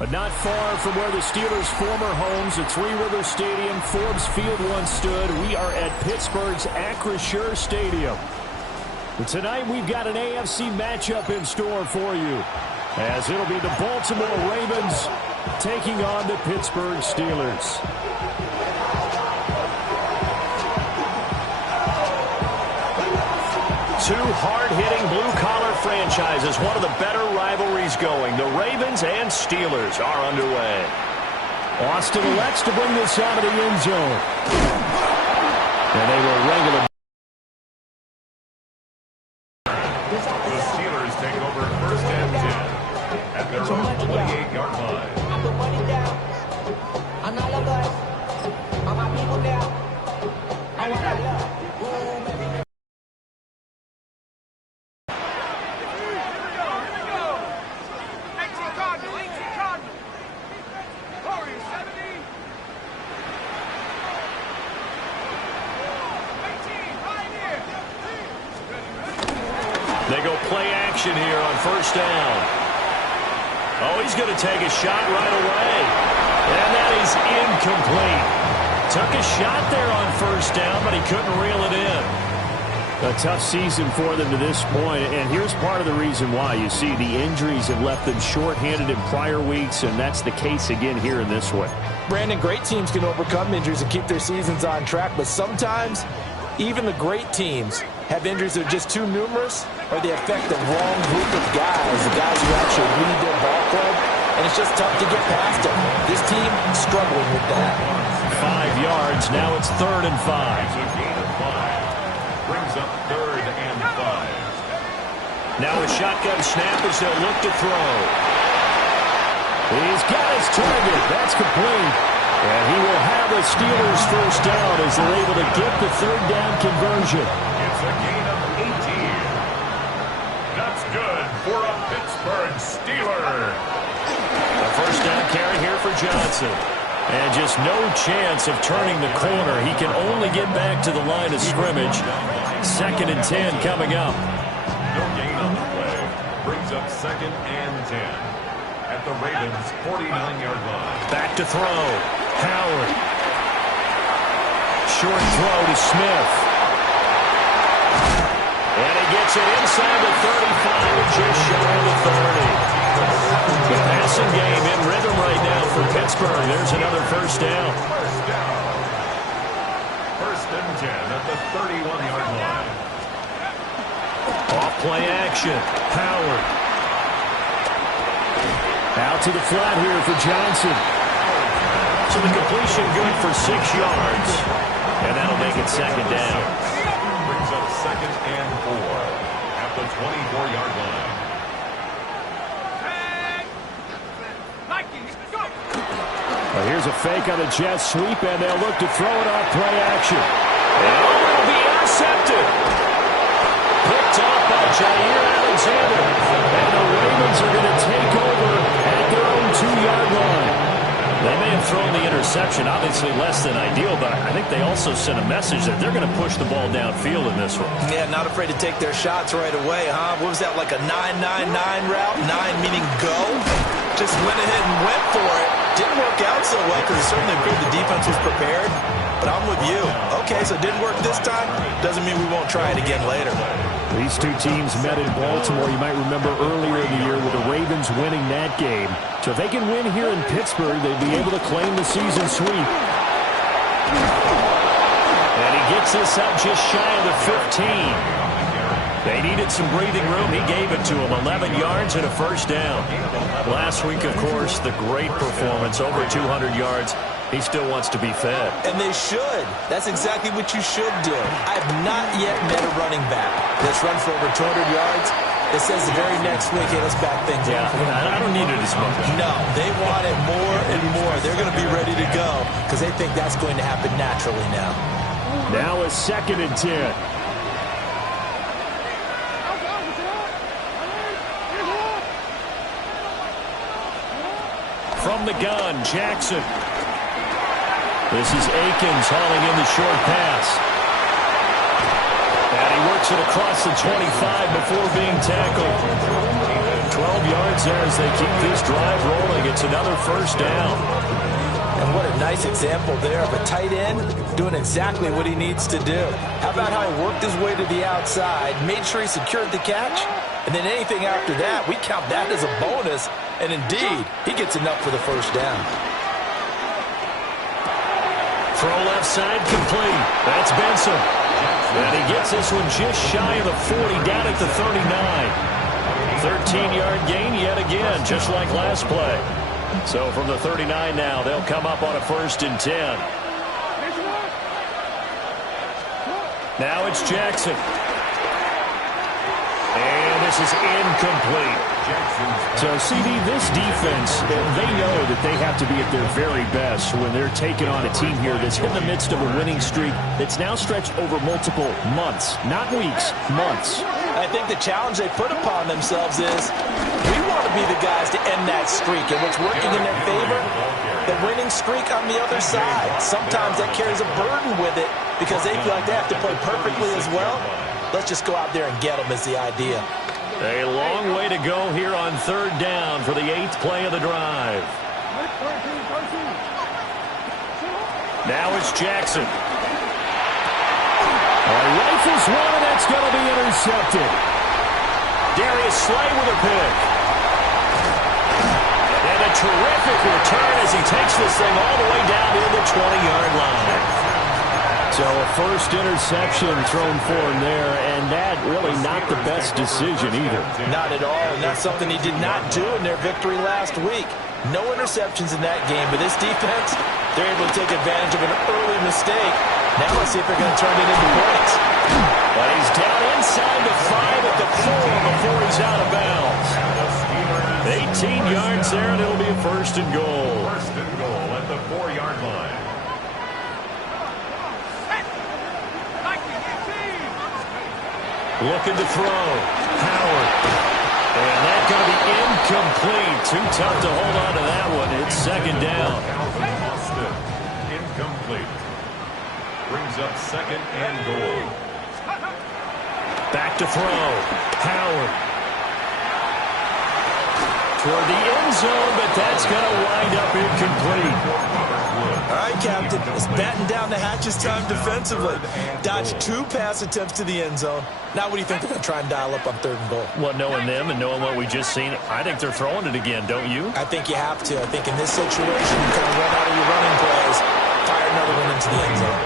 But not far from where the Steelers' former homes at Three Rivers Stadium, Forbes Field once stood, we are at Pittsburgh's Acrisure Stadium. And tonight we've got an AFC matchup in store for you, as it'll be the Baltimore Ravens taking on the Pittsburgh Steelers. Two hard-hitting blue-collar franchises, one of the better rivalries going. The Ravens and Steelers are underway. Austin elects to bring this out of the end zone. And they will regular. The Steelers take over first and 10 at their own 28-yard line. I put money down on all of us, on my people now. I want that love. Ooh, baby. They go play action here on first down. Oh, he's going to take a shot right away. And that is incomplete. Took a shot there on first down, but he couldn't reel it in. A tough season for them to this point, and here's part of the reason why. You see, the injuries have left them shorthanded in prior weeks, and that's the case again here in this one. Brandon, great teams can overcome injuries and keep their seasons on track, but sometimes even the great teams have injuries that are just too numerous, or they affect the wrong group of guys, the guys who actually lead their ball club, and it's just tough to get past them. This team struggling with that. 5 yards, now it's 3rd and 5. A gain of 5. Brings up 3rd and 5. Now a shotgun snap as they'll look to throw. He's got his target. That's complete. And he will have the Steelers first down as they're able to get the 3rd down conversion. It's a gain of 18. That's good for a Pittsburgh Steeler. A first down carry here for Johnson. And just no chance of turning the corner. He can only get back to the line of scrimmage. 2nd and 10 coming up. No gain on the play. Brings up 2nd and 10 at the Ravens' 49-yard line. Back to throw. Howard. Short throw to Smith. And he gets it inside the 35 and just shy of the 30. The passing game in rhythm right now for Pittsburgh. There's another first down. First down. 1st and 10 at the 31-yard line. Off play action. Howard. Out to the flat here for Johnson. So the completion good for 6 yards. And that'll make it 2nd down. Brings up 2nd and 4 at the 24-yard line. Well, here's a fake on the jet sweep, and they'll look to throw it off play action. And it'll be intercepted. Picked up by Jair Alexander. And the Ravens are going to take over at their own 2-yard line. They may have thrown the interception, obviously less than ideal, but I think they also sent a message that they're going to push the ball downfield in this one. Yeah, not afraid to take their shots right away, huh? What was that, like a 9-9-9 route? 9 meaning go? Just went ahead and went for it. Didn't work out so well because it certainly appeared the defense was prepared. But I'm with you. Okay, so it didn't work this time. Doesn't mean we won't try it again later. These two teams met in Baltimore, you might remember, earlier in the year with the Ravens winning that game. So if they can win here in Pittsburgh, they'd be able to claim the season sweep. And he gets this up just shy of the 15. They needed some breathing room. He gave it to them. 11 yards and a first down. Last week, of course, the great performance, over 200 yards. He still wants to be fed. And they should. That's exactly what you should do. I have not yet met a running back that's run for over 200 yards that says the very next week, hey, let's back things up. I don't need it as much. No, they want it more and more. They're going to be ready to go because they think that's going to happen naturally now. Now a 2nd and 10. From the gun, Jackson. This is Akins hauling in the short pass. And he works it across the 25 before being tackled. 12 yards there as they keep this drive rolling. It's another first down. And what a nice example there of a tight end doing exactly what he needs to do. How about how he worked his way to the outside, made sure he secured the catch, and then anything after that, we count that as a bonus. And indeed, he gets enough for the first down. Throw left side complete. That's Benson. And he gets this one just shy of the 40, down at the 39. 13-yard gain yet again, just like last play. So from the 39 now, they'll come up on a 1st and 10. Now it's Jackson. And this is incomplete. So, CD, this defense, they know that they have to be at their very best when they're taking on a team here that's in the midst of a winning streak that's now stretched over multiple months, not weeks, months. I think the challenge they put upon themselves is we want to be the guys to end that streak. And what's working in their favor, the winning streak on the other side. Sometimes that carries a burden with it because they feel like they have to play perfectly as well. Let's just go out there and get them is the idea. A long way to go here on 3rd down for the 8th play of the drive. Now it's Jackson. Rifles one, and that's going to be intercepted. Darius Slay with a pick. And a terrific return as he takes this thing all the way down to the 20-yard line. So a first interception thrown for him there, and that really not the best decision either. Not at all, and that's something he did not do in their victory last week. No interceptions in that game, but this defense, they're able to take advantage of an early mistake. Now let's see if they're going to turn it into points. But he's down inside the 5 at the 4 before he's out of bounds. 18 yards there, and it'll be a 1st and goal. 1st and goal at the 4-yard line. Looking to throw. Howard. And that's going to be incomplete. Too tough to hold on to that one. It's 2nd down. Austin. Incomplete. Brings up 2nd and goal. Back to throw. Howard. Toward the end zone, but that's going to wind up incomplete. All right, Captain, it's batten down the hatches time defensively. Dodged 2 pass attempts to the end zone. Now what do you think they're going to try and dial up on 3rd and goal? Well, knowing them and knowing what we just seen, I think they're throwing it again, don't you? I think you have to. I think in this situation, you kind of run out of your running plays, fire another one into the end zone.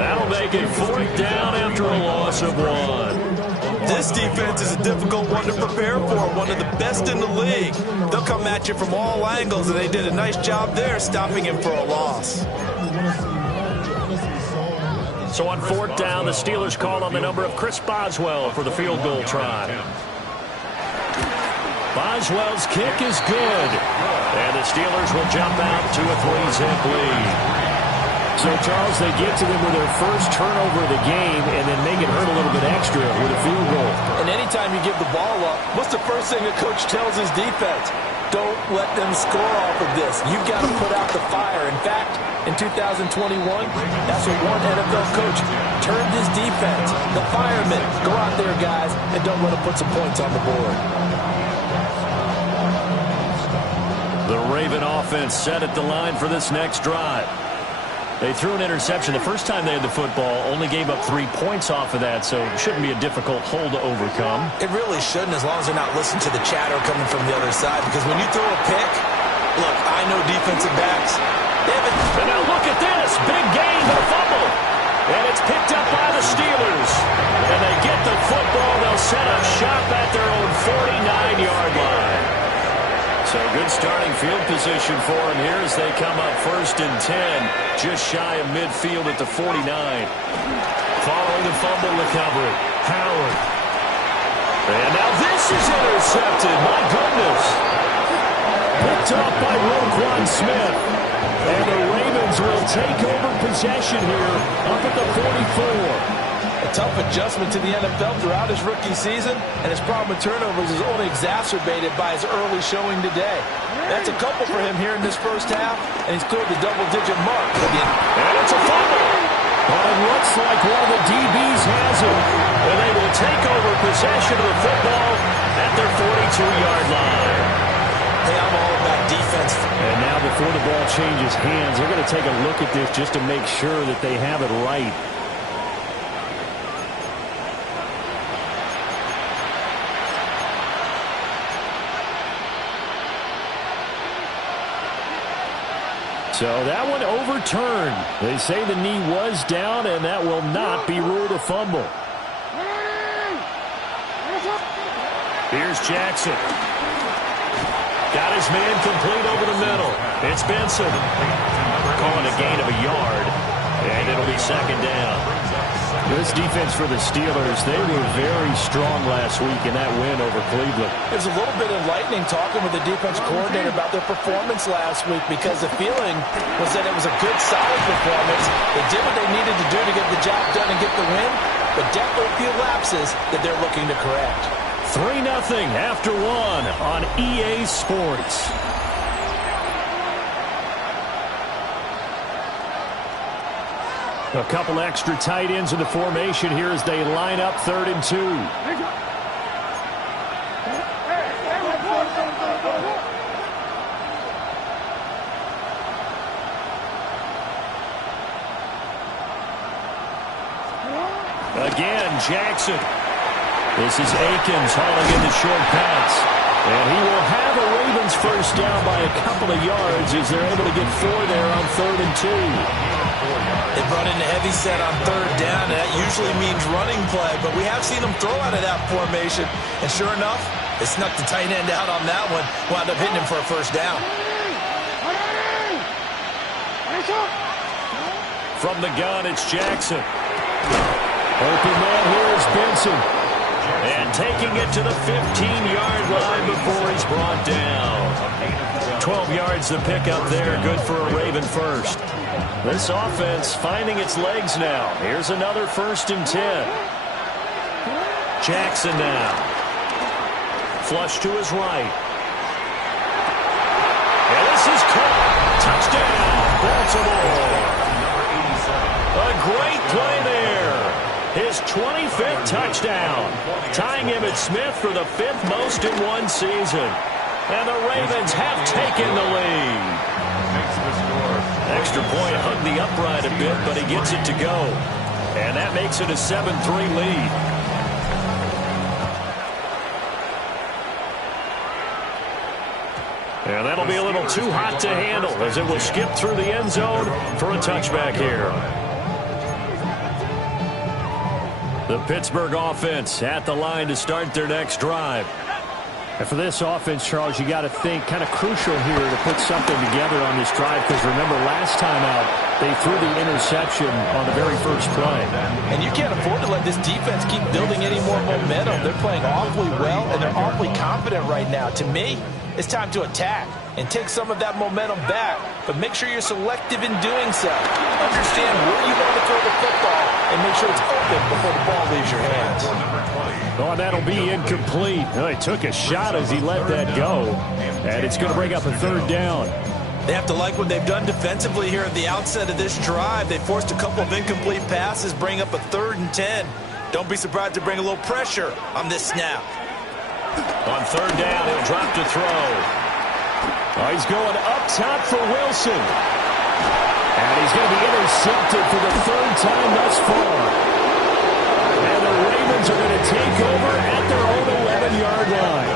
That'll make it 4th down after a loss of 1. This defense is a difficult one to prepare for, one of the best in the league. They'll come at you from all angles, and they did a nice job there stopping him for a loss. So on 4th down, the Steelers call on the number of Chris Boswell for the field goal try. Boswell's kick is good, and the Steelers will jump out to a 3-zip lead. So, Charles, they get to them with their first turnover of the game and then make it hurt a little bit extra with a field goal. And anytime you give the ball up, what's the first thing a coach tells his defense? Don't let them score off of this. You've got to put out the fire. In fact, in 2021, that's what one NFL coach turned his defense. The firemen. Go out there, guys, and don't let them put some points on the board. The Raven offense set at the line for this next drive. They threw an interception the first time they had the football, only gave up 3 points off of that, so it shouldn't be a difficult hole to overcome. It really shouldn't, as long as they're not listening to the chatter coming from the other side, because when you throw a pick, look, I know defensive backs. And now look at this, big gain, but a fumble. And it's picked up by the Steelers. And they get the football, they'll set up shop at their own 49-yard line. So good starting field position for them here as they come up 1st and 10, just shy of midfield at the 49. Following the fumble recovery, Howard. And now this is intercepted. My goodness. Picked up by Roquan Smith. And the Ravens will take over possession here up at the 44. A tough adjustment to the NFL throughout his rookie season, and his problem with turnovers is only exacerbated by his early showing today. That's a couple for him here in this first half, and he's cleared the double-digit mark. And it's a fumble. But it looks like one of the DBs has him, and they will take over possession of the football at their 42-yard line. Hey, I'm all about defense. And now before the ball changes hands, they're going to take a look at this just to make sure that they have it right. So that one overturned. They say the knee was down, and that will not be ruled a fumble. Here's Jackson. Got his man complete over the middle. It's Benson. Calling a gain of a yard, and it'll be second down. This defense for the Steelers, they were very strong last week in that win over Cleveland. It was a little bit enlightening talking with the defense coordinator about their performance last week because the feeling was that it was a good, solid performance. They did what they needed to do to get the job done and get the win, but definitely a few lapses that they're looking to correct. 3-0 after one on EA Sports. A couple extra tight ends in the formation here as they line up 3rd and 2. Again, Jackson. This is Akins hauling in the short pass. And he will have a Ravens first down by a couple of yards as they're able to get 4 there on 3rd and 2. They brought in a heavy set on 3rd down, and that usually means running play, but we have seen them throw out of that formation. And sure enough, they snuck the tight end out on that one, wound up hitting him for a first down. From the gun, it's Jackson. Open man here is Benson. And taking it to the 15-yard line before he's brought down. 12 yards to pick up there, good for a Raven first. This offense finding its legs now. Here's another 1st and 10. Jackson now. Flush to his right. And this is caught. Touchdown, Baltimore. A great play there. His 25th touchdown. Tying Emmitt Smith for the 5th most in one season. And the Ravens have taken the lead. Extra point hugged the upright a bit, but he gets it to go. And that makes it a 7-3 lead. And that'll be a little too hot to handle as it will skip through the end zone for a touchback here. The Pittsburgh offense at the line to start their next drive. And for this offense, Charles, you got to think kind of crucial here to put something together on this drive because remember last time out they threw the interception on the very first play. And you can't afford to let this defense keep building any more momentum. They're playing awfully well and they're awfully confident right now. To me, it's time to attack and take some of that momentum back, but make sure you're selective in doing so. Understand where you want to throw the football and make sure it's open before the ball leaves your hands. Oh, and that'll be incomplete. Oh, he took a shot as he let that go, and it's going to bring up a 3rd down. They have to like what they've done defensively here at the outset of this drive. They forced a couple of incomplete passes, bring up a 3rd and 10. Don't be surprised to bring a little pressure on this snap. On 3rd down, he'll drop to throw. Oh, he's going up top for Wilson. And he's going to be intercepted for the 3rd time thus far. And the Ravens are going to take over at their own 11-yard line.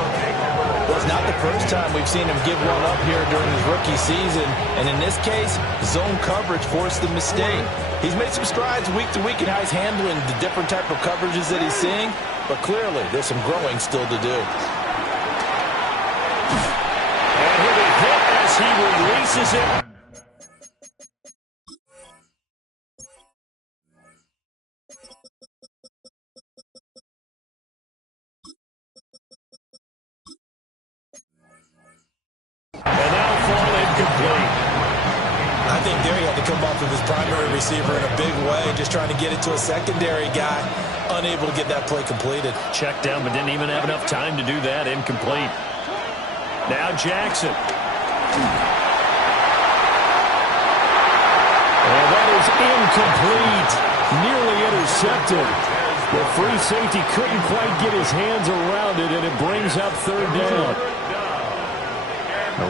Well, it's not the first time we've seen him give one up here during his rookie season. And in this case, zone coverage forced the mistake. He's made some strides week to week in how he's handling the different type of coverages that he's seeing. But clearly, there's some growing still to do. And he'll be hit as he releases it. And that'll fall incomplete. I think there he had to come off of his primary receiver in a big way, just trying to get it to a secondary guy, unable to get that play completed. Checked down, but didn't even have enough time to do that. Incomplete. Now Jackson. And that is incomplete. Nearly intercepted. The free safety couldn't quite get his hands around it, and it brings up third down.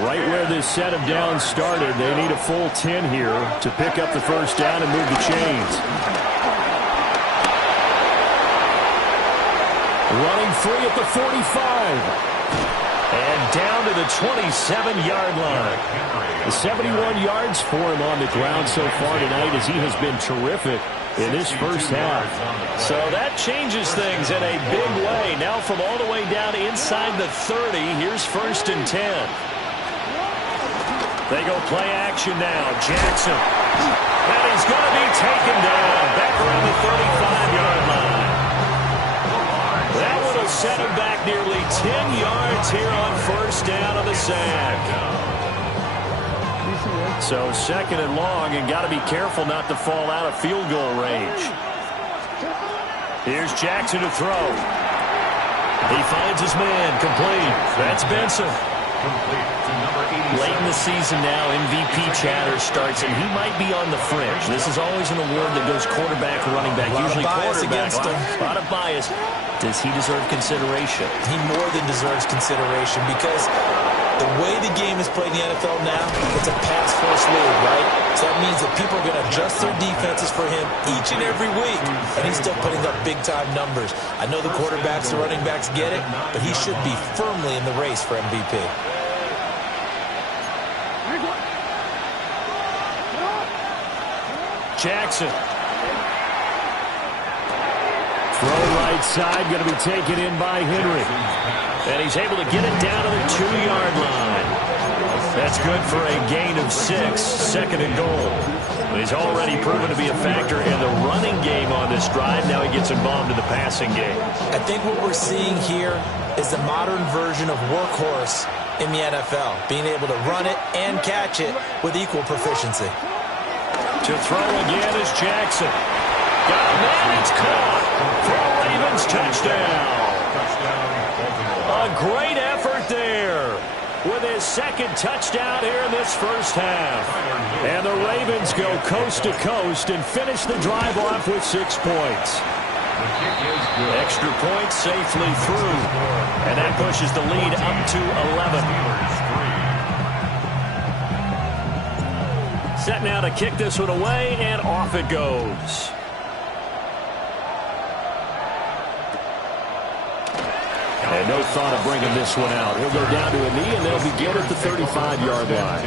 Right where this set of downs started, they need a full 10 here to pick up the first down and move the chains. Running free at the 45. And down to the 27-yard line. The 71 yards for him on the ground so far tonight as he has been terrific in this first half. So that changes things in a big way. Now from all the way down inside the 30, here's 1st and 10. They go play action now. Jackson. And he's going to be taken down back around the 35-yard line. That one will set him back nearly 10 yards here on 1st down on the sack. So 2nd and long, and got to be careful not to fall out of field goal range. Here's Jackson to throw. He finds his man, complete. That's Benson. Late in the season now, MVP chatter starts, and he might be on the fringe. This is always an award that goes quarterback, running back, usually quarterback. A lot of bias. Does he deserve consideration? He more than deserves consideration because the way the game is played in the NFL now, it's a pass-first league, right? So that means that people are going to adjust their defenses for him each and every week, and he's still putting up big-time numbers. I know the quarterbacks, the running backs get it, but he should be firmly in the race for MVP. Jackson. Throw right side, going to be taken in by Henry. And he's able to get it down to the 2-yard line. That's good for a gain of 6, 2nd and goal. He's already proven to be a factor in the running game on this drive. Now he gets involved in the passing game. I think what we're seeing here is the modern version of workhorse in the NFL, being able to run it and catch it with equal proficiency. To throw again is Jackson. Got a man, it's caught. For a Ravens touchdown. A great effort there with his 2nd touchdown here in this first half. And the Ravens go coast to coast and finish the drive off with 6 points. Extra point safely through. And that pushes the lead up to 11. Set now to kick this one away, and off it goes. And no thought of bringing this one out. He'll go down to a knee, and they'll begin at the 35-yard line.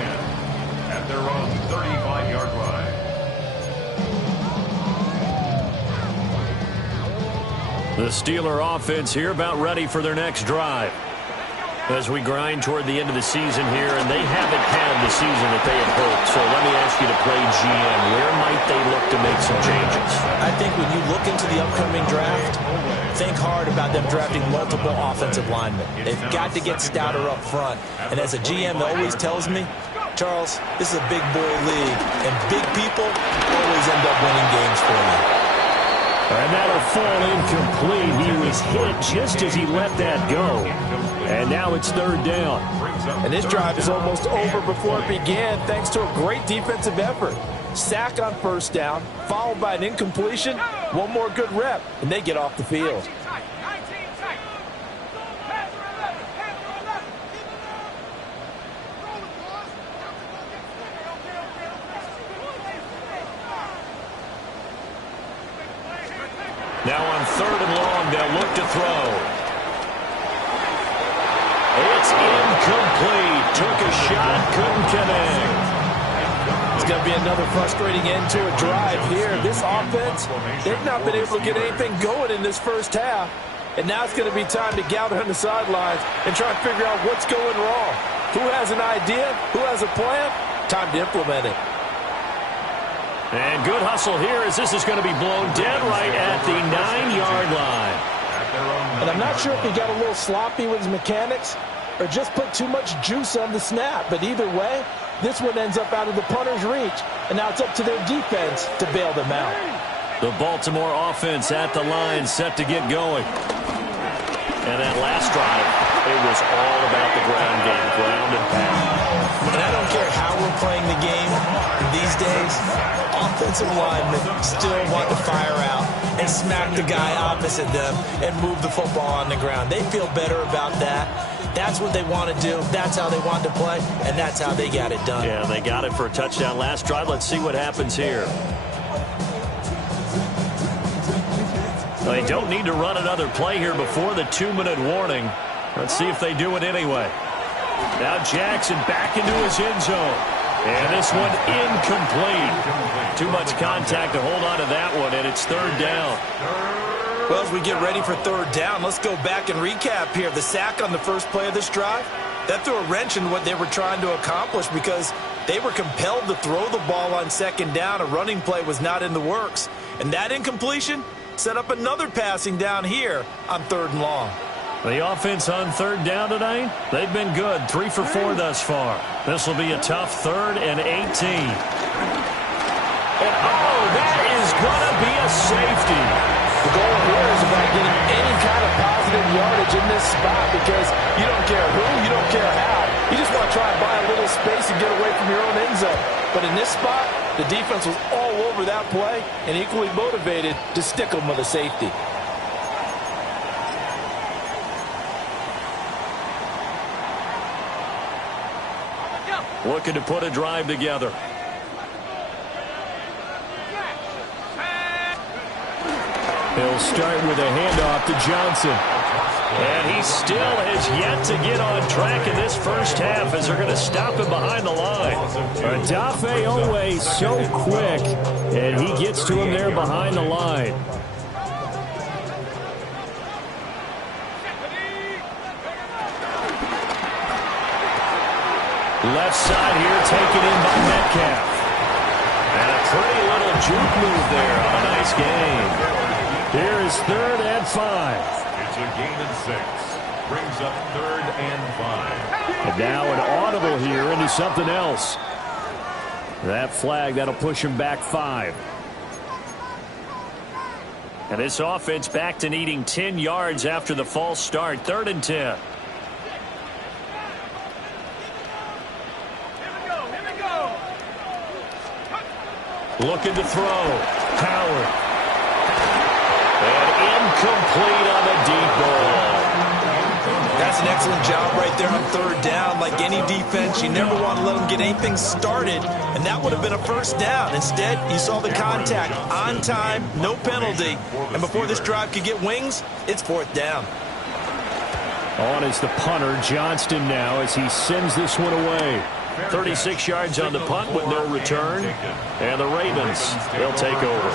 At their own 35-yard line. The Steeler offense here about ready for their next drive. As we grind toward the end of the season here, and they haven't had the season that they had hoped. So let me ask you to play GM. Where might they look to make some changes? I think when you look into the upcoming draft, think hard about them drafting multiple offensive linemen. They've got to get stouter up front. And as a GM always tells me, Charles, this is a big boy league, and big people always end up winning games for you. And that'll fall incomplete. He was hit just as he let that go. And now it's 3rd down. And this drive is almost over before it began thanks to a great defensive effort. Sack on 1st down, followed by an incompletion. One more good rep, and they get off the field. Now on 3rd and long, they'll look to throw. It's incomplete. Took a shot, couldn't connect. It's going to be another frustrating end to a drive here. This offense, they've not been able to get anything going in this first half. And now it's going to be time to gather on the sidelines and try and figure out what's going wrong. Who has an idea? Who has a plan? Time to implement it. And good hustle here as this is going to be blown dead right at the 9-yard line. And I'm not sure if he got a little sloppy with his mechanics or just put too much juice on the snap. But either way, this one ends up out of the punter's reach. And now it's up to their defense to bail them out. The Baltimore offense at the line, set to get going. And that last drive, it was all about the ground game, ground and pound. And I don't care how we're playing the game, these days, offensive linemen still want to fire out and smack the guy opposite them and move the football on the ground. They feel better about that. That's what they want to do. That's how they want to play, and that's how they got it done. Yeah, they got it for a touchdown last drive. Let's see what happens here. They don't need to run another play here before the 2-minute warning. Let's see if they do it anyway. Now Jackson back into his end zone. And this one incomplete. Too much contact to hold on to that one, and it's third down. Well, as we get ready for third down, let's go back and recap here. The sack on the first play of this drive, that threw a wrench in what they were trying to accomplish because they were compelled to throw the ball on second down. A running play was not in the works. And that incompletion set up another passing down here on third and long. The offense on third down tonight, they've been good. 3 for 4 thus far. This will be a tough 3rd and 18. And, oh, that is going to be a safety. The goal here is about getting any kind of positive yardage in this spot because you don't care who, you don't care how. You just want to try and buy a little space and get away from your own end zone. But in this spot, the defense was all over that play and equally motivated to stick them with a safety. Looking to put a drive together. He'll start with a handoff to Johnson. And he still has yet to get on track in this first half as they're going to stop him behind the line. Odafe Owe so quick, and he gets to him there behind the line. Left side here taken in by Metcalf. And a pretty little juke move there on a nice game. Here is 3rd and 5. It's a gain of 6. Brings up 3rd and 5. And now an audible here into something else. That flag, that'll push him back 5. And this offense back to needing 10 yards after the false start. 3rd and 10. Looking to throw. Howard. And incomplete on the deep ball. That's an excellent job right there on third down. Like any defense, you never want to let them get anything started, and that would have been a first down. Instead, you saw the contact on time, no penalty, and before this drive could get wings, it's 4th down. On is the punter, Johnston now, as he sends this one away. 36 yards on the punt with no return. And the Ravens, they'll take over.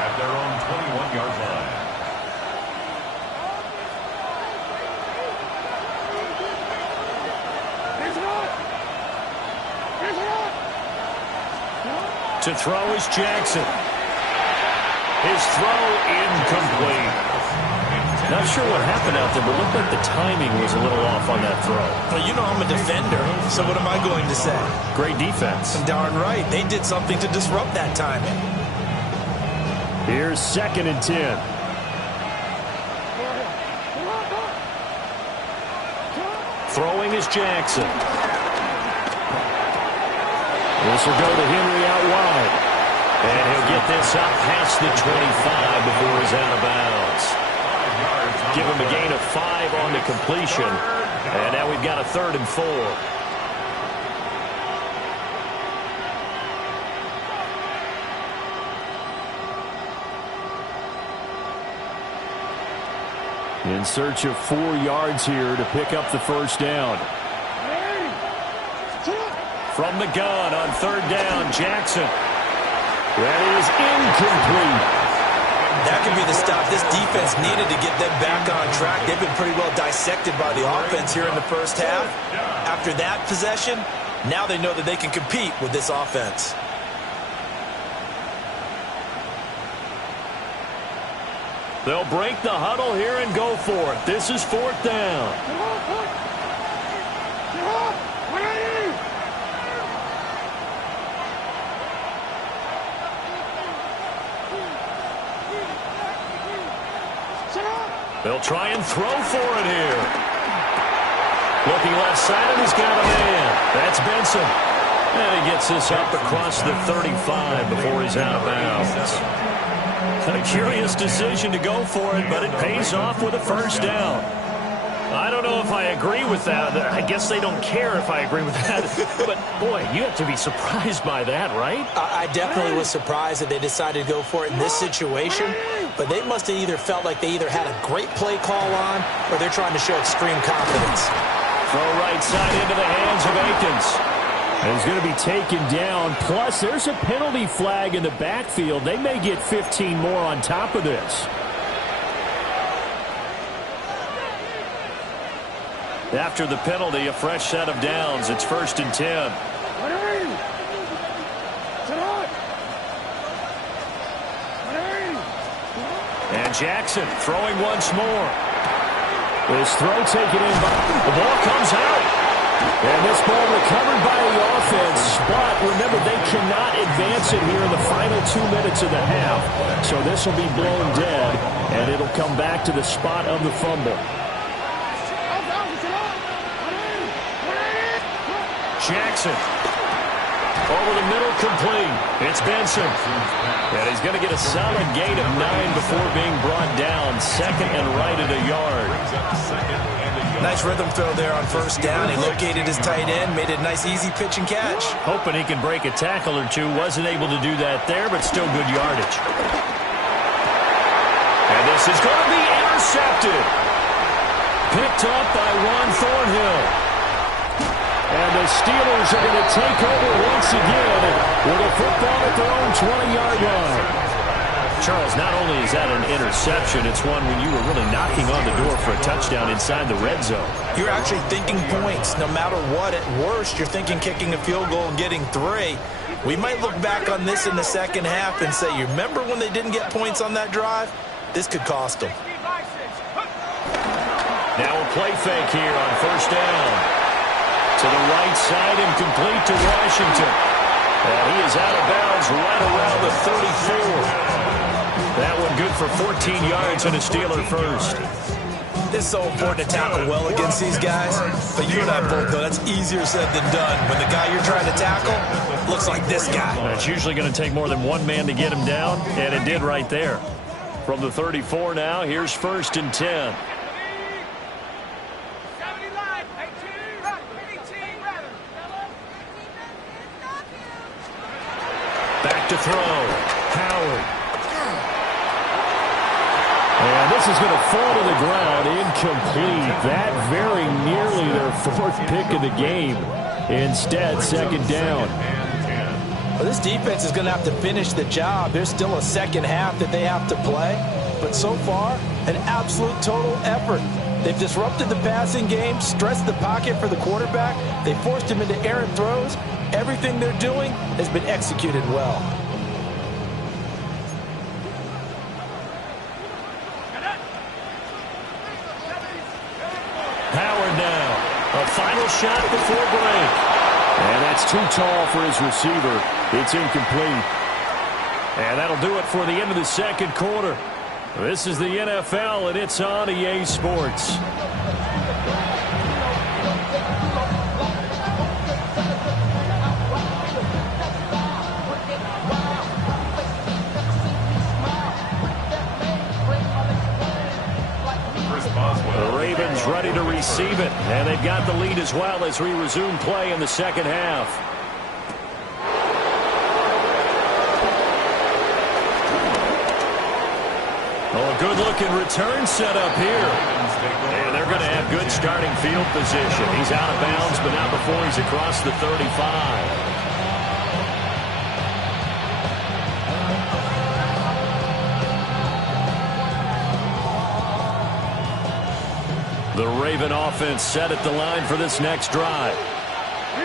At their own 21-yard line. To throw is Jackson. His throw incomplete. Not sure what happened out there, but looked like the timing was a little off on that throw. Well, you know I'm a defender, so what am I going to say? Great defense. Darn right. They did something to disrupt that timing. Here's 2nd and 10. Throwing is Jackson. This will go to Henry out wide. And he'll get this up past the 25 before he's out of bounds. Give him a gain of 5 on the completion. And now we've got a 3rd and 4. In search of 4 yards here to pick up the first down. From the gun on 3rd down, Jackson. That is incomplete. That could be the stop this defense needed to get them back on track. They've been pretty well dissected by the offense here in the first half. After that possession, now they know that they can compete with this offense. They'll break the huddle here and go for it. This is 4th down. They'll try and throw for it here. Looking left side, and he's got a man. That's Benson. And he gets this up across the 35 before he's out of bounds. A curious decision to go for it, but it pays off with a first down. I don't know if I agree with that. I guess they don't care if I agree with that. But, boy, you have to be surprised by that, right? I definitely was surprised that they decided to go for it in this situation. But they must have either felt like they either had a great play call on or they're trying to show extreme confidence. Throw right side into the hands of Akins. And he's going to be taken down. Plus, there's a penalty flag in the backfield. They may get 15 more on top of this. After the penalty, a fresh set of downs. It's 1st and 10. And Jackson throwing once more. This throw taken in by the ball comes out. And this ball recovered by the offense. But remember, they cannot advance it here in the final 2 minutes of the half. So this will be blown dead, and it'll come back to the spot of the fumble. Jackson. Over the middle, complete. It's Benson. And he's going to get a solid gain of 9 before being brought down. 2nd and right at a yard. Nice rhythm throw there on 1st down. He located his tight end, made it a nice, easy pitch and catch. Hoping he can break a tackle or two. Wasn't able to do that there, but still good yardage. And this is going to be intercepted. Picked up by Juan Thornhill. And the Steelers are going to take over once again with a football at their own 20-yard line. Charles, not only is that an interception, it's one when you were really knocking on the door for a touchdown inside the red zone. You're actually thinking points. No matter what, at worst, you're thinking kicking a field goal and getting 3. We might look back on this in the second half and say, you remember when they didn't get points on that drive? This could cost them. Now a play fake here on 1st down. To the right side and complete to Washington. And he is out of bounds right around the 34. That one good for 14 yards and a Steeler first. It's so important to tackle well against these guys. But you and I both know that's easier said than done. When the guy you're trying to tackle looks like this guy. It's usually going to take more than one man to get him down, and it did right there. From the 34 now, here's 1st and 10. Back to throw. Howard. And this is going to fall to the ground. Incomplete. That very nearly their 4th pick of the game. Instead, 2nd down. Well, this defense is going to have to finish the job. There's still a second half that they have to play. But so far, an absolute total effort. They've disrupted the passing game, stressed the pocket for the quarterback. They forced him into errant throws. Everything they're doing has been executed well. Howard now. A final shot before break. And that's too tall for his receiver. It's incomplete. And that'll do it for the end of the 2nd quarter. This is the NFL, and it's on EA Sports. The Ravens ready to receive it, and they've got the lead as well as we resume play in the 2nd half. Oh, a good-looking return set up here. And they're going to have good starting field position. He's out of bounds, but not before he's across the 35. The Raven offense set at the line for this next drive.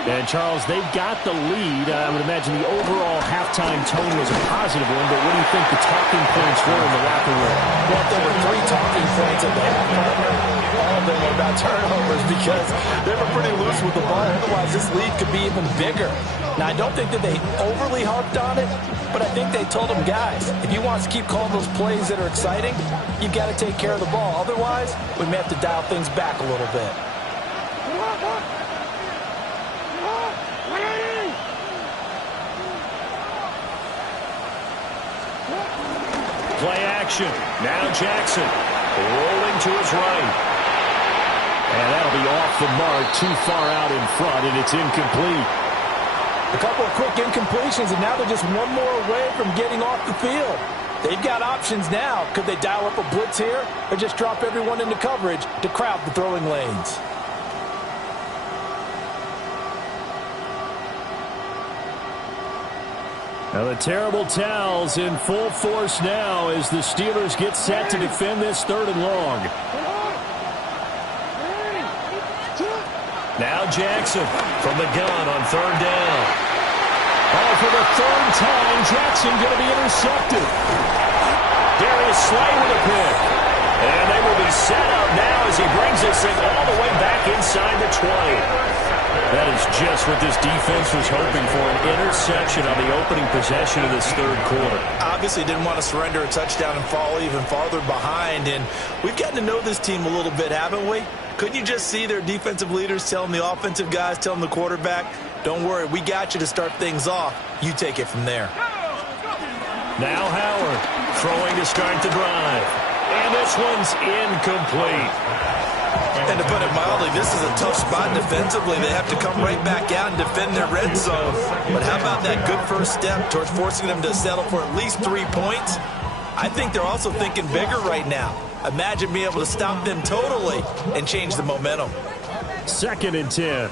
And, Charles, they've got the lead. I would imagine the overall halftime tone was a positive one, but what do you think the talking points were in the locker room? Well, there were 3 talking points at the half. All of them were about turnovers because they were pretty loose with the ball. Otherwise, this lead could be even bigger. Now, I don't think that they overly harped on it, but I think they told them, guys, if you want us to keep calling those plays that are exciting, you've got to take care of the ball. Otherwise, we may have to dial things back a little bit. Play action. Now Jackson rolling to his right. And that'll be off the mark, too far out in front, and it's incomplete. A couple of quick incompletions, and now they're just one more away from getting off the field. They've got options now. Could they dial up a blitz here or just drop everyone into coverage to crowd the throwing lanes? Now the terrible towels in full force now as the Steelers get set to defend this 3rd and long. Now Jackson from the gun on 3rd down. Oh, for the 3rd time, Jackson going to be intercepted. Darius Slay with a pick. And they will be set up now as he brings this thing all the way back inside the 20. That is just what this defense was hoping for, an interception on the opening possession of this 3rd quarter. Obviously didn't want to surrender a touchdown and fall even farther behind. And we've gotten to know this team a little bit, haven't we? Couldn't you just see their defensive leaders telling the offensive guys, telling the quarterback, don't worry, we got you to start things off. You take it from there. Now Howard throwing to start the drive. And this one's incomplete. And to put it mildly, this is a tough spot defensively. They have to come right back out and defend their red zone. But how about that good first step towards forcing them to settle for at least 3 points? I think they're also thinking bigger right now. Imagine being able to stop them totally and change the momentum. 2nd and 10.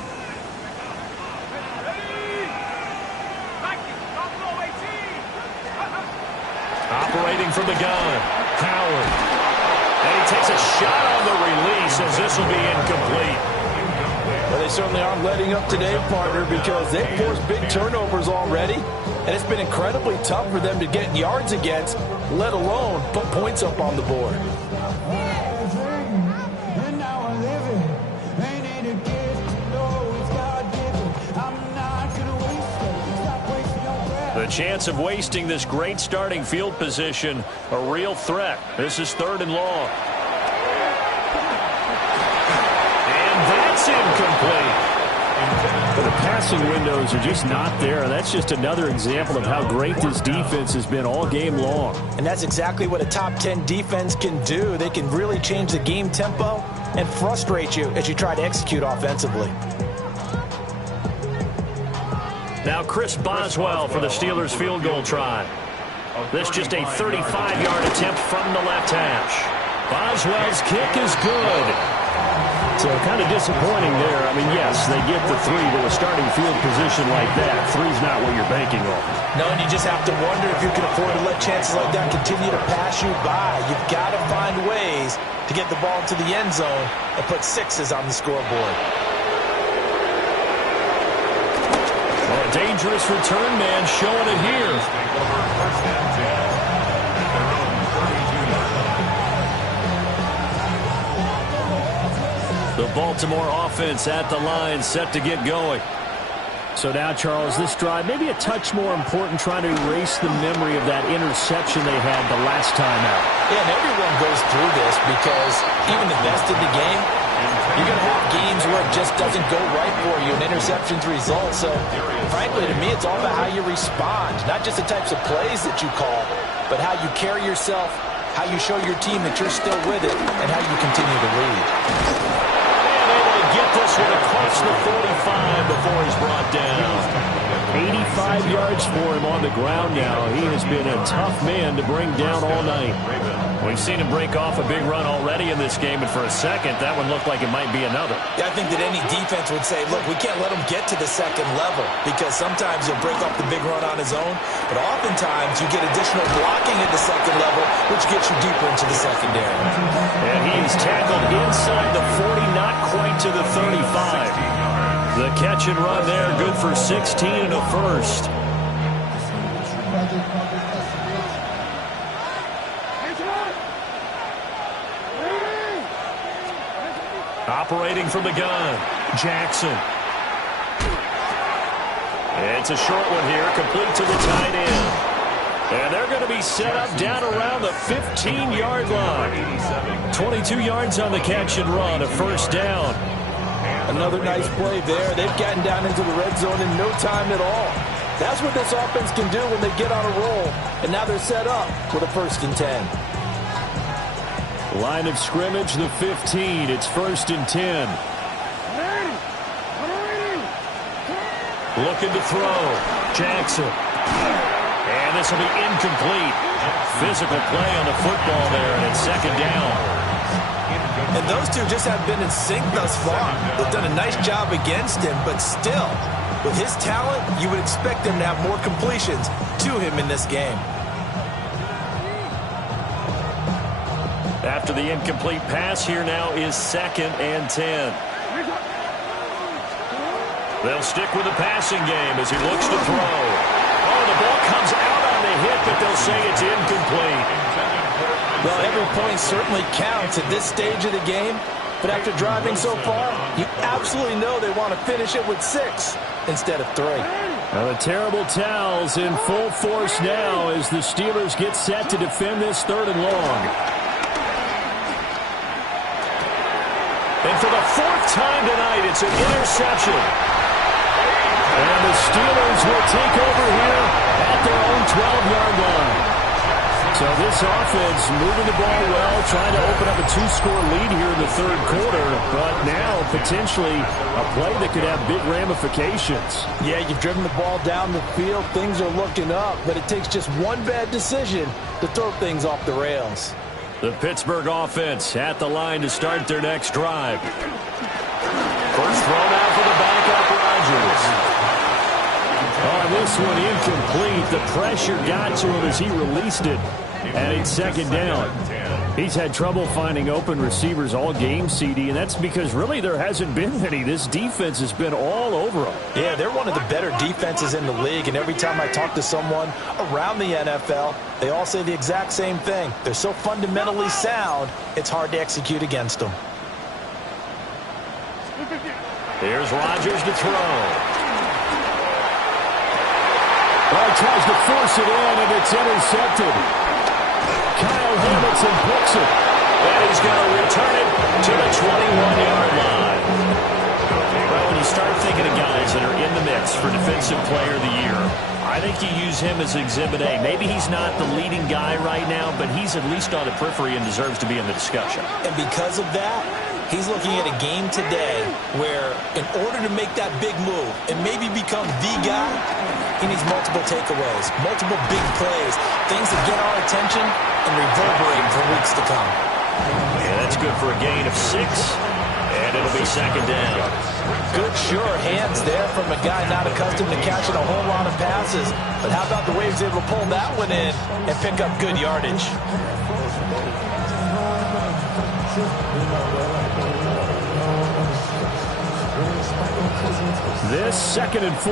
Operating from the gun, Howard. And he takes a shot on the release as this will be incomplete. Well, they certainly aren't letting up today, partner, because they've forced big turnovers already. And it's been incredibly tough for them to get yards against, let alone put points up on the board. The chance of wasting this great starting field position, a real threat. This is 3rd and long. And that's incomplete. But the passing windows are just not there. That's just another example of how great this defense has been all game long. And that's exactly what a top 10 defense can do. They can really change the game tempo and frustrate you as you try to execute offensively. Now Chris Boswell for the Steelers field goal try. This just a 35-yard attempt from the left hash. Boswell's kick is good. So kind of disappointing there. I mean, yes, they get the 3 to a starting field position like that. 3's not what you're banking on. No, and you just have to wonder if you can afford to let chances like that continue to pass you by. You've got to find ways to get the ball into the end zone and put 6s on the scoreboard. Well, a dangerous return man showing it here. The Baltimore offense at the line, set to get going. So now, Charles, this drive maybe a touch more important, trying to erase the memory of that interception they had the last time out. Yeah, and everyone goes through this because even the best in the game, you're going to have games where it just doesn't go right for you and interceptions result. So, frankly, to me, it's all about how you respond, not just the types of plays that you call, but how you carry yourself, how you show your team that you're still with it, and how you continue to lead. Get this one across the 45 before he's brought down. 85 yards for him on the ground now. He has been a tough man to bring down all night. We've seen him break off a big run already in this game, and for a second, that one looked like it might be another. Yeah, I think that any defense would say, look, we can't let him get to the second level, because sometimes he'll break off the big run on his own, but oftentimes you get additional blocking at the second level, which gets you deeper into the secondary. And he's tackled inside the 40, not quite to the 35. The catch and run there, good for 16 and a first. Operating from the gun, Jackson. It's a short one here, complete to the tight end. And they're going to be set up down around the 15-yard line. 22 yards on the catch and run, a first down. Another nice play there. They've gotten down into the red zone in no time at all. That's what this offense can do when they get on a roll. And now they're set up with a 1st and 10. Line of scrimmage, the 15. It's 1st and 10. Looking to throw. Jackson. And this will be incomplete. Physical play on the football there, and it's 2nd down. And those two just have been in sync thus far. They've done a nice job against him, but still, with his talent, you would expect them to have more completions to him in this game. After the incomplete pass, here now is 2nd and 10. They'll stick with the passing game as he looks to throw. Oh, the ball comes out on the hit, but they'll say it's incomplete. Well, every point certainly counts at this stage of the game. But after driving so far, you absolutely know they want to finish it with 6 instead of 3. Well, the terrible towels in full force now as the Steelers get set to defend this 3rd and long. And for the 4th time tonight, it's an interception. And the Steelers will take over here at their own 12-yard line. So this offense moving the ball well, trying to open up a 2-score lead here in the 3rd quarter, but now potentially a play that could have big ramifications. Yeah, you've driven the ball down the field. Things are looking up, but it takes just one bad decision to throw things off the rails. The Pittsburgh offense at the line to start their next drive. First thrown out for the backup, Rodgers. Oh, this one incomplete. The pressure got to him as he released it. And it's 2nd down. He's had trouble finding open receivers all game, CD, and that's because really there hasn't been many. This defense has been all over him. Yeah, they're one of the better defenses in the league, and every time I talk to someone around the NFL, they all say the exact same thing. They're so fundamentally sound, it's hard to execute against them. Here's Rodgers to throw. Oh, tries to force it in, and it's intercepted. Kyle Hamilton picks it. And he's going to return it to the 21-yard line. Well, when you start thinking of guys that are in the mix for Defensive Player of the Year, I think you use him as Exhibit A. Maybe he's not the leading guy right now, but he's at least on the periphery and deserves to be in the discussion. And because of that, he's looking at a game today where in order to make that big move and maybe become the guy, he needs multiple takeaways, multiple big plays, things that get our attention and reverberate for weeks to come. Yeah, that's good for a gain of 6, and it'll be 2nd down. Good, sure hands there from a guy not accustomed to catching a whole lot of passes. But how about the way he was able to pull that one in and pick up good yardage? This 2nd and 4.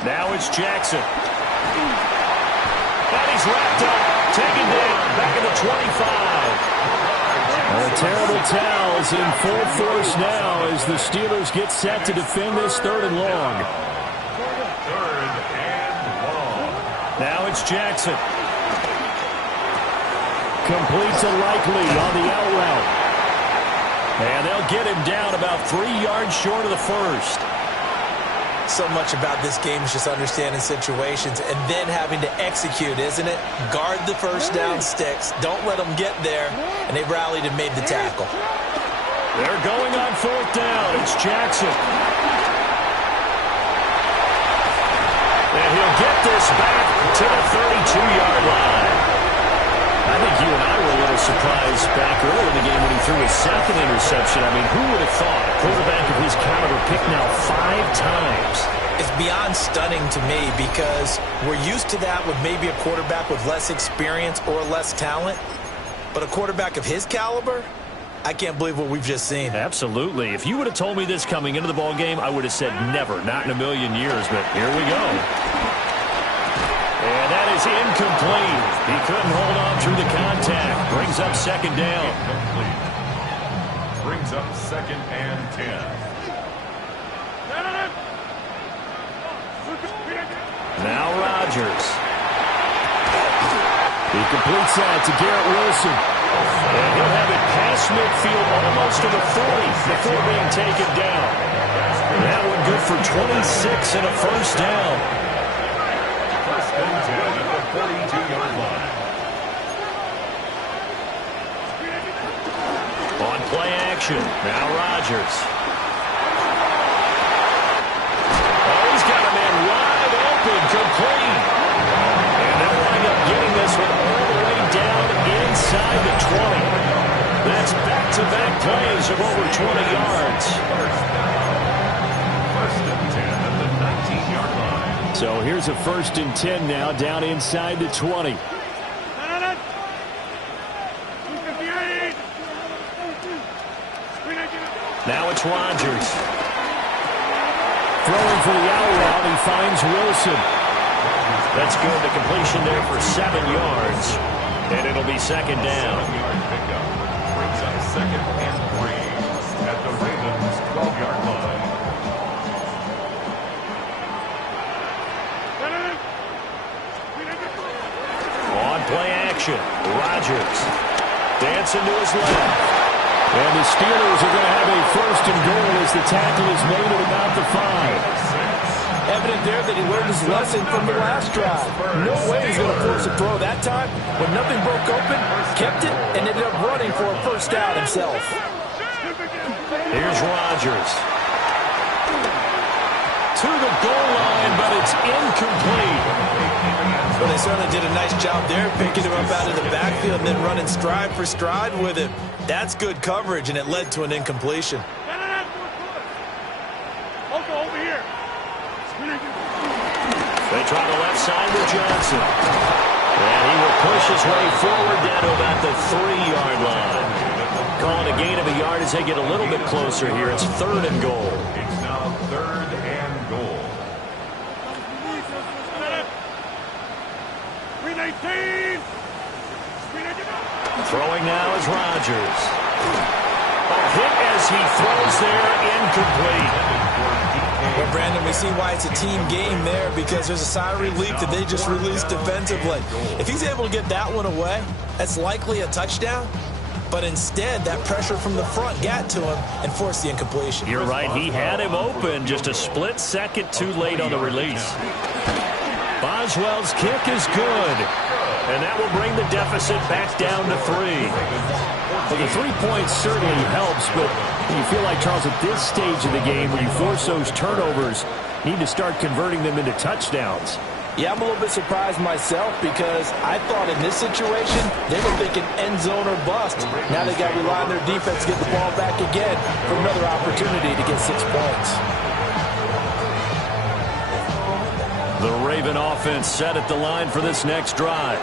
Now it's Jackson. And he's wrapped up, taken down, back at the 25. The terrible towels in full force now as the Steelers get set to defend this 3rd and long. 3rd and long. Now it's Jackson. Complete to Likely on the out route. And they'll get him down about 3 yards short of the 1st. So much about this game is just understanding situations and then having to execute, isn't it? Guard the 1st down sticks. Don't let them get there. And they rallied and made the tackle. They're going on 4th down. It's Jackson. And he'll get this back to the 32-yard line. I think you and I were a little surprised back earlier in the game when he threw his 2nd interception. I mean, who would have thought a quarterback of his caliber picked now 5 times? It's beyond stunning to me because we're used to that with maybe a quarterback with less experience or less talent. But a quarterback of his caliber, I can't believe what we've just seen. Absolutely. If you would have told me this coming into the ball game, I would have said never, not in a million years. But here we go. And that is incomplete. He couldn't hold on through the contact. Brings up 2nd down. Incomplete. Brings up 2nd and 10. Now Rodgers. He completes that to Garrett Wilson. And he'll have it past midfield almost to the 40 before being taken down. That one good for 26 and a first down. First and 10 at the 42-yard line. On play action, now Rodgers. Oh, he's got a man wide open, complete. And they'll wind up getting this one all the way down inside the 20. That's back-to-back plays of over 20 yards. First and 10 at the 19-yard line. So here's a first and 10 now down inside the 20. Now it's Rodgers. Throwing for the out route, he finds Wilson. That's good. The completion there for 7 yards. And it'll be second down. 7-yard pickup brings up second and 3 at the Ravens' 12-yard line. On play action, Rodgers dancing to his left. And the Steelers are going to have a first and goal as the tackle is made at about the 5. Evident there that he learned his lesson from the last drive. No way he's going to force a throw that time. When nothing broke open, kept it, and ended up running for a first down himself. Here's Rodgers. To the goal line, but it's incomplete. Well, they certainly did a nice job there, picking him up out of the backfield and then running stride for stride with him. That's good coverage, and it led to an incompletion. They try the left side with Johnson. And he will push his way forward down to about the 3-yard line. Calling a gain of a yard as they get a little bit closer here. It's third and goal. It's now third and goal. Throwing now is Rodgers. A hit as he throws there, incomplete. Well, Brandon, we see why it's a team game there, because there's a sigh of relief that they just released defensively. If he's able to get that one away, that's likely a touchdown. But instead, that pressure from the front got to him and forced the incompletion. You're right. He had him open, just a split second too late on the release. Boswell's kick is good. And that will bring the deficit back down to 3. Well, the 3 points certainly helps, but you feel like, Charles, at this stage of the game, when you force those turnovers, you need to start converting them into touchdowns. Yeah, I'm a little bit surprised myself because I thought in this situation they were thinking end zone or bust. Now they got to rely on their defense to get the ball back again for another opportunity to get 6 points. The Raven offense set at the line for this next drive.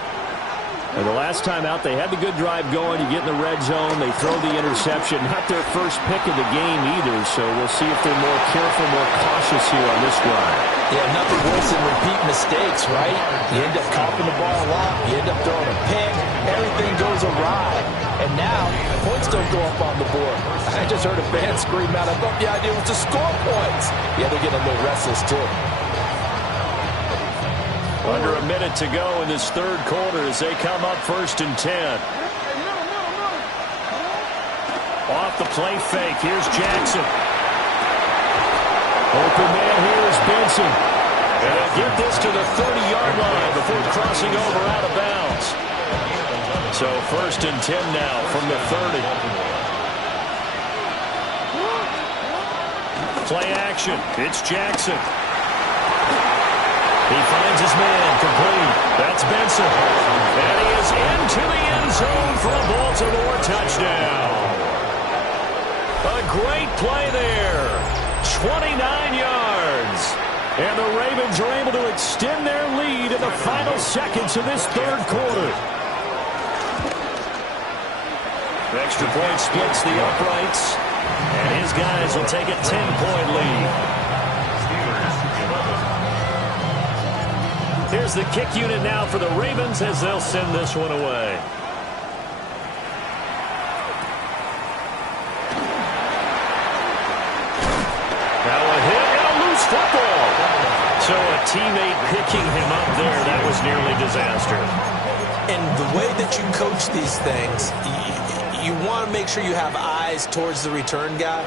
And the last time out, they had the good drive going. You get in the red zone, they throw the interception. Not their first pick of the game either, so we'll see if they're more careful, more cautious here on this drive. Yeah, nothing worse than repeat mistakes, right? You end up coughing the ball a lot, you end up throwing a pick, everything goes awry. And now, points don't go up on the board. I just heard a fan scream out, I thought the idea was to score points. Yeah, they're getting a little restless too. Under a minute to go in this third quarter as they come up first and 10. Off the play fake, here's Jackson. Open man here is Benson. And they'll get this to the 30-yard line before crossing over out of bounds. So first and 10 now from the 30. Play action, it's Jackson. He finds his man, complete. That's Benson. And he is into the end zone for a Baltimore touchdown. A great play there. 29 yards. And the Ravens are able to extend their lead in the final seconds of this third quarter. Extra point splits the uprights. And his guys will take a 10-point lead. Here's the kick unit now for the Ravens as they'll send this one away. Now a hit and a loose football. So a teammate picking him up there, that was nearly disaster. And the way that you coach these things, you want to make sure you have eyes towards the return guy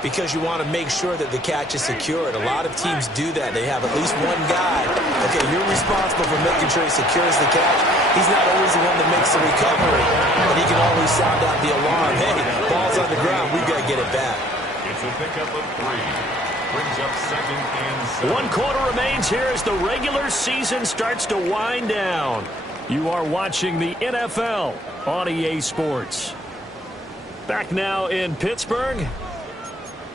because you want to make sure that the catch is secured. A lot of teams do that. They have at least one guy. Okay, you're responsible for making sure he secures the catch. He's not always the one that makes the recovery, but he can always sound out the alarm. Hey, ball's on the ground. We've got to get it back. It's a pickup of 3. Brings up 2nd and 7. 1 quarter remains here as the regular season starts to wind down. You are watching the NFL on EA Sports. Back now in Pittsburgh.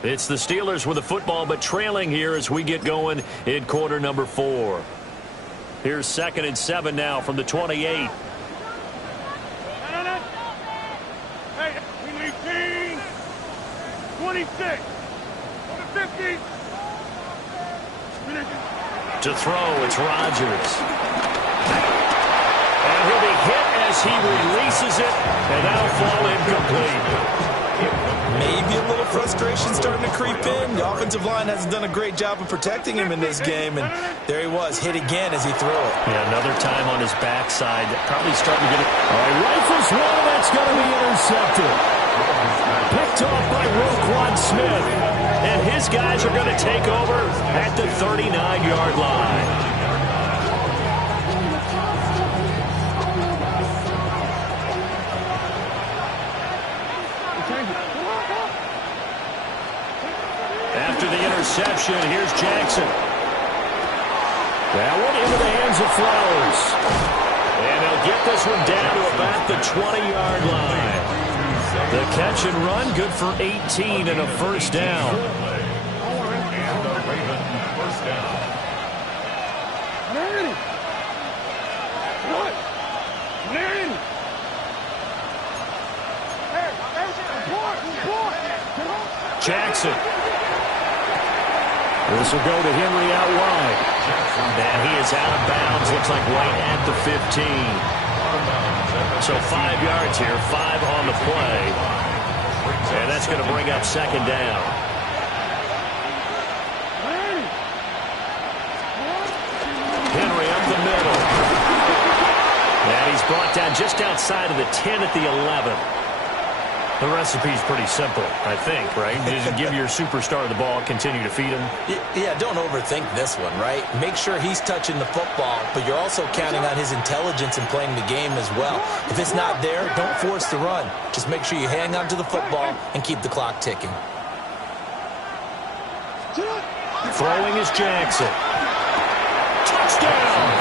It's the Steelers with the football, but trailing here as we get going in quarter number 4. Here's 2nd and 7 now from the 28. Hey, we need 26. 50. To throw, it's Rodgers. And he'll be hit as he releases it, and that'll fall incomplete. Maybe a little frustration starting to creep in. The offensive line hasn't done a great job of protecting him in this game, and there he was, hit again as he threw it. Yeah, another time on his backside. Probably starting to get it. All right, rifles one, that's going to be intercepted. Picked off by Roquan Smith. And his guys are going to take over at the 39-yard line. After the interception, here's Jackson. That one into the hands of Flowers. And they'll get this one down to about the 20-yard line. The catch and run, good for 18 and a first down. And the Ravens first down. Marion! What? Marion! Hey, support! Jackson. This will go to Henry out wide. And he is out of bounds, looks like right at the 15. So 5 yards here, 5 on the play. And that's going to bring up 2nd down. Henry up the middle. And he's brought down just outside of the 10 at the 11. The recipe's pretty simple, I think, right? Just give your superstar the ball, continue to feed him. Yeah, don't overthink this one, right? Make sure he's touching the football, but you're also counting on his intelligence in playing the game as well. If it's not there, don't force the run. Just make sure you hang on to the football and keep the clock ticking. Throwing is Jackson. Touchdown!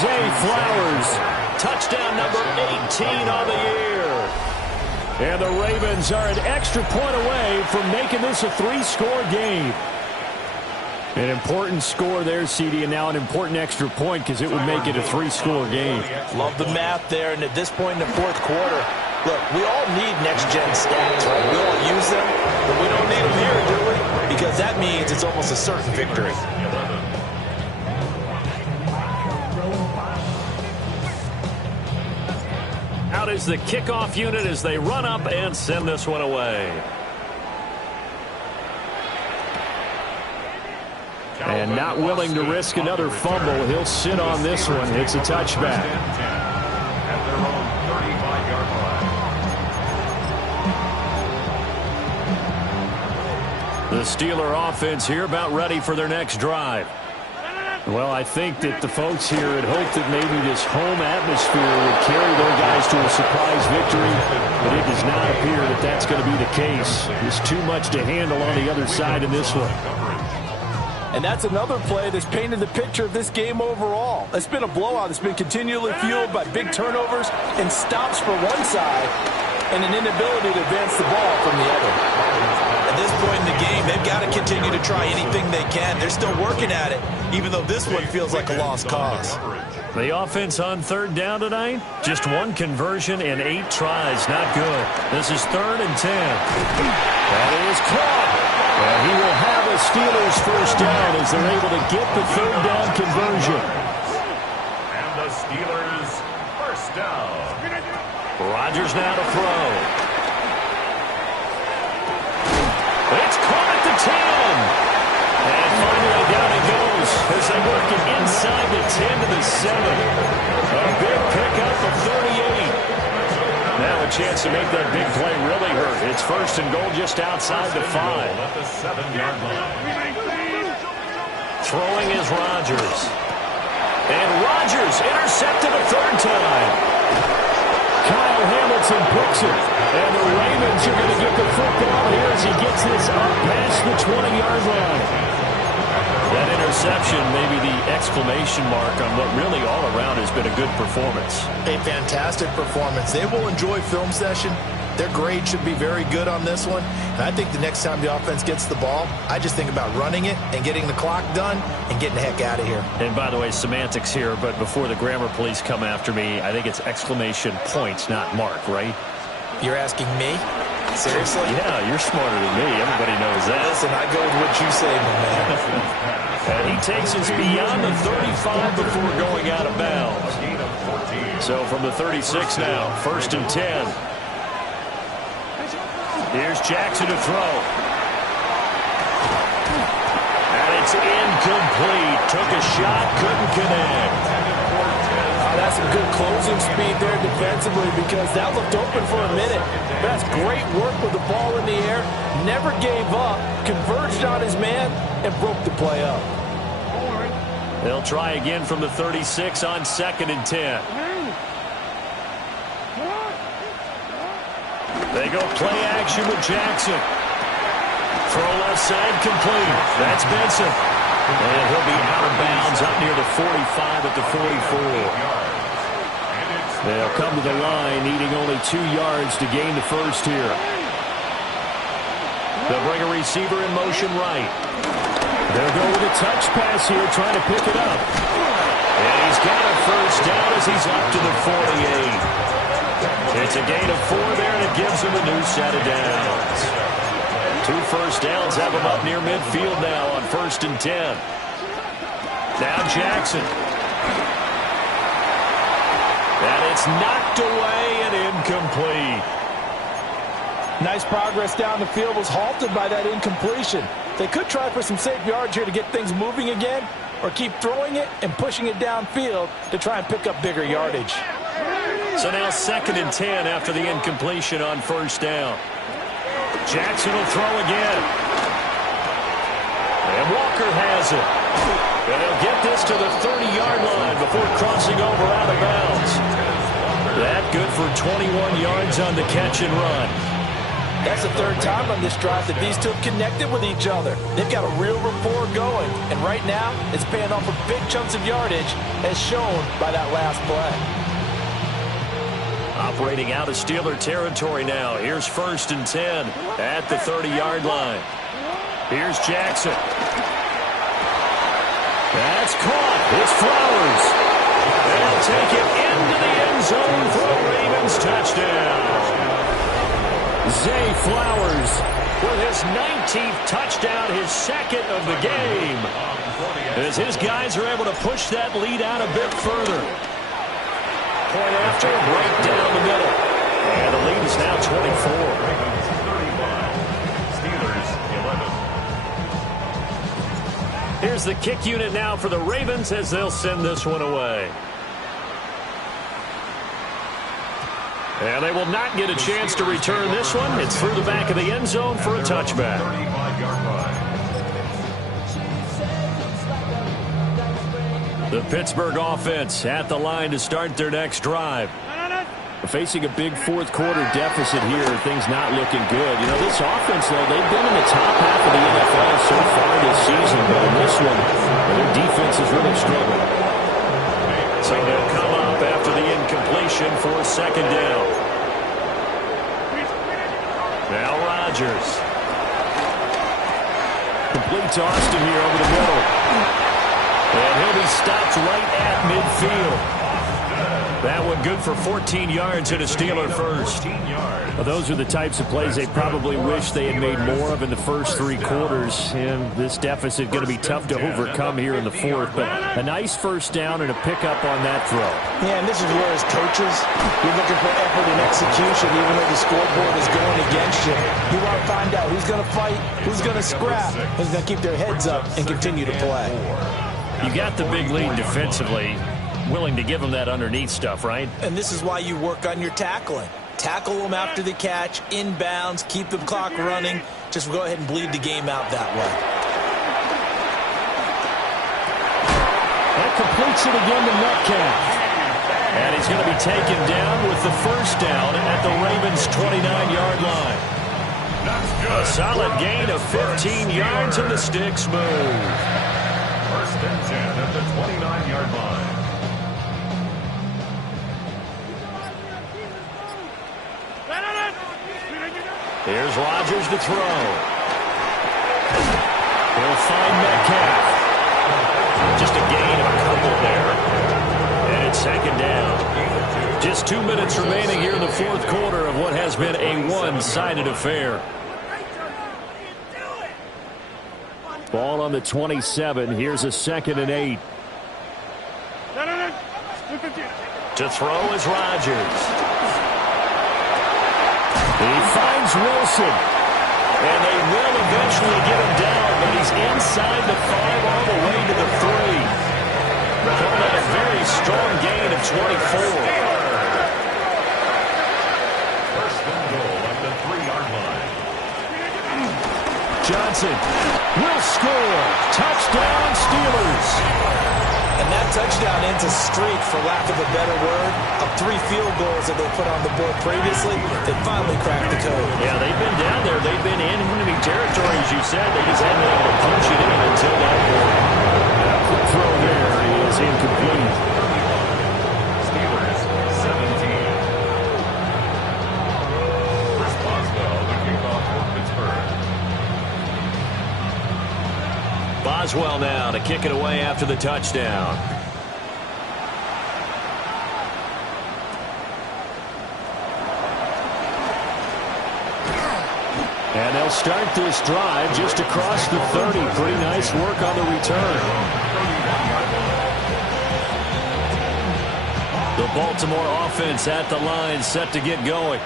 Zay Flowers. Touchdown number 18 on the year. And the Ravens are an extra point away from making this a 3-score game. An important score there, CD, and now an important extra point because it would make it a 3-score game. Love the math there, and at this point in the 4th quarter, look, we all need next-gen stats, right? We all use them, but we don't need them here, do we? Because that means it's almost a certain victory. Out is the kickoff unit as they run up and send this one away. And not willing to risk another fumble, he'll sit on this one. It's a touchback. At their own 35-yard line. The Steeler offense here about ready for their next drive. Well, I think that the folks here had hoped that maybe this home atmosphere would carry their guys to a surprise victory, but it does not appear that that's going to be the case. There's too much to handle on the other side in this one. And that's another play that's painted the picture of this game overall. It's been a blowout. It's been continually fueled by big turnovers and stops for one side and an inability to advance the ball from the other. At this point in the game, they've got to continue to try anything they can. They're still working at it, even though this one feels like a lost cause. The offense on 3rd down tonight, just 1 conversion and 8 tries. Not good. This is 3rd and 10. That is caught. And he will have a Steelers first down as they're able to get the 3rd down conversion. And the Steelers first down. Rodgers now to throw. It's caught at the 10. And finally down it goes as they work it inside the 10 to the 7. A big a chance to make that big play really hurt. It's first and goal just outside the 5. At the 7-yard line. Throwing is Rodgers. And Rodgers intercepted a third time. Kyle Hamilton picks it. And the Ravens are going to get the football here as he gets this up past the 20-yard line. That interception may be the exclamation mark on what really all around has been a good performance. A fantastic performance. They will enjoy film session. Their grade should be very good on this one. And I think the next time the offense gets the ball, I just think about running it and getting the clock done and getting the heck out of here. And by the way, semantics here, but before the grammar police come after me, I think it's exclamation points, not mark, right? You're asking me? Seriously? Yeah, you're smarter than me. Everybody knows that. Listen, I go with what you say, my man. And he takes us beyond the 35 before going out of bounds. So from the 36 now, first and 10. Here's Jackson to throw. And it's incomplete. Took a shot, couldn't connect. That's some good closing speed there defensively because that looked open for a minute. That's great work with the ball in the air. Never gave up, converged on his man, and broke the play up. They'll try again from the 36 on second and 10. They go play action with Jackson. Throw left side complete. That's Benson. And he'll be out of bounds up near the 45 at the 44. They'll come to the line needing only 2 yards to gain the first here. They'll bring a receiver in motion right. They'll go with a touch pass here, trying to pick it up. And he's got a first down as he's up to the 48. It's a gain of 4 there, and it gives him a new set of downs. 2 first downs have him up near midfield now on first and 10. Now Jackson. And it's knocked away and incomplete. Nice progress down the field was halted by that incompletion. They could try for some safe yards here to get things moving again, or keep throwing it and pushing it downfield to try and pick up bigger yardage. So now second and 10 after the incompletion on first down. Jackson will throw again. And Walker has it. And he'll get this to the 30-yard line before crossing over out of bounds. That good for 21 yards on the catch and run. That's the third time on this drive that these two have connected with each other. They've got a real rapport going. And right now, it's paying off with big chunks of yardage, as shown by that last play. Operating out of Steeler territory now. Here's first and 10 at the 30-yard line. Here's Jackson. That's caught. It's Flowers. They'll take it into the end zone for a Ravens touchdown. Zay Flowers with his 19th touchdown, his second of the game. As his guys are able to push that lead out a bit further. Point after, right down the middle. And the lead is now 24. Ravens 35, Steelers 11. Here's the kick unit now for the Ravens as they'll send this one away. And they will not get a chance to return this one. It's through the back of the end zone for a touchback. 35-yard line. The Pittsburgh offense at the line to start their next drive. Facing a big fourth quarter deficit here, things not looking good. You know, this offense, though, they've been in the top half of the NFL so far this season, but in this one, their defense has really struggled. So they'll come up after the incompletion for second down. Now Rodgers. Complete to Austin here over the middle. And he'll be stopped right at midfield. That one good for 14 yards and a Steeler first. Well, those are the types of plays they probably wish they had made more of in the first 3 quarters. And this deficit going to be tough to overcome here in the fourth. But a nice first down and a pickup on that throw. Yeah, and this is where as coaches, you're looking for effort and execution, even though the scoreboard is going against you. You want to find out who's going to fight, who's going to scrap, who's going to keep their heads up and continue to play. You got the big lead defensively. Willing to give them that underneath stuff, right? And this is why you work on your tackling. Tackle them after the catch, inbounds, keep the clock running. Just go ahead and bleed the game out that way. That completes it again to Metcalf. And he's going to be taken down with the first down at the Ravens' 29-yard line. A solid gain of 15 yards, and the sticks move. First and 10 at the 29-yard line. Here's Rodgers to throw. He'll find Metcalf. Just a gain of a couple there. And it's second down. Just 2 minutes remaining here in the fourth quarter of what has been a one-sided affair. Ball on the 27. Here's a 2nd and 8. To throw is Rodgers. He finds Wilson. And they will eventually get him down, but he's inside the 5 all the way to the 3. Coming at a very strong gain of 24. First and goal at the 3-yard line. Johnson will score. Touchdown, Steelers. And that touchdown ends a streak, for lack of a better word, of 3 field goals that they put on the board previously. They finally cracked the code. Yeah, they've been down there. They've been in enemy territory, as you said. They just haven't been able to punch it in until that point. Quick throw there is incomplete. Steelers 17. Chris Boswell, the kickoff for Pittsburgh. Boswell now to kick it away after the touchdown. And they'll start this drive just across the 30. Pretty nice work on the return. The Baltimore offense at the line, set to get going.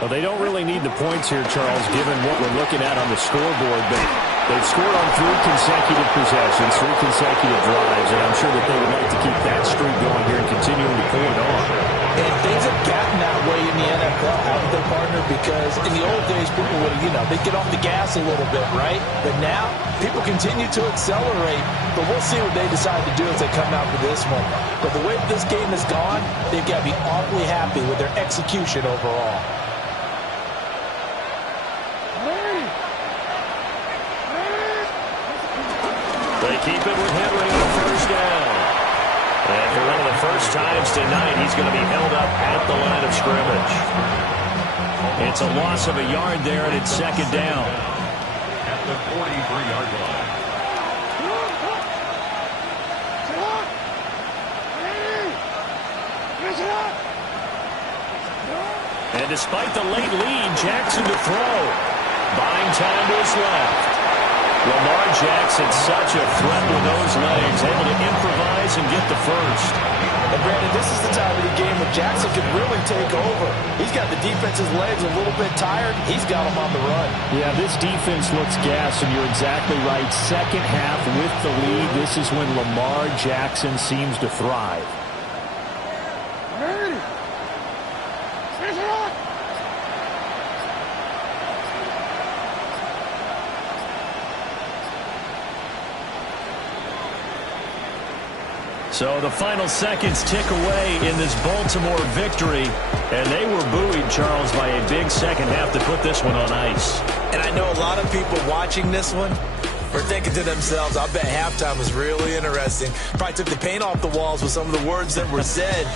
Well, they don't really need the points here, Charles, given what we're looking at on the scoreboard. But they've scored on 3 consecutive possessions, 3 consecutive drives, and I'm sure that they would like to keep that streak going here and continuing to pull it on. And things have gotten that way in the NFL, haven't they, partner? Because in the old days, people would, they'd get off the gas a little bit, right? But now, people continue to accelerate. But we'll see what they decide to do as they come out for this one. But the way this game has gone, they've got to be awfully happy with their execution overall. They keep it with Henry on the first down. And for one of the first times tonight, he's going to be held up at the line of scrimmage. It's a loss of a yard there, and it's second down. At the 43-yard line. And despite the late lead, Jackson to throw. Buying time to his left. Lamar Jackson, such a threat with those legs, able to improvise and get the first. And Brandon, this is the time of the game where Jackson can really take over. He's got the defense's legs a little bit tired. He's got them on the run. Yeah, this defense looks gassed, and you're exactly right. Second half with the lead, this is when Lamar Jackson seems to thrive. So the final seconds tick away in this Baltimore victory, and they were buoyed, Charles, by a big second half to put this one on ice. And I know a lot of people watching this one are thinking to themselves, I bet halftime was really interesting. Probably took the paint off the walls with some of the words that were said.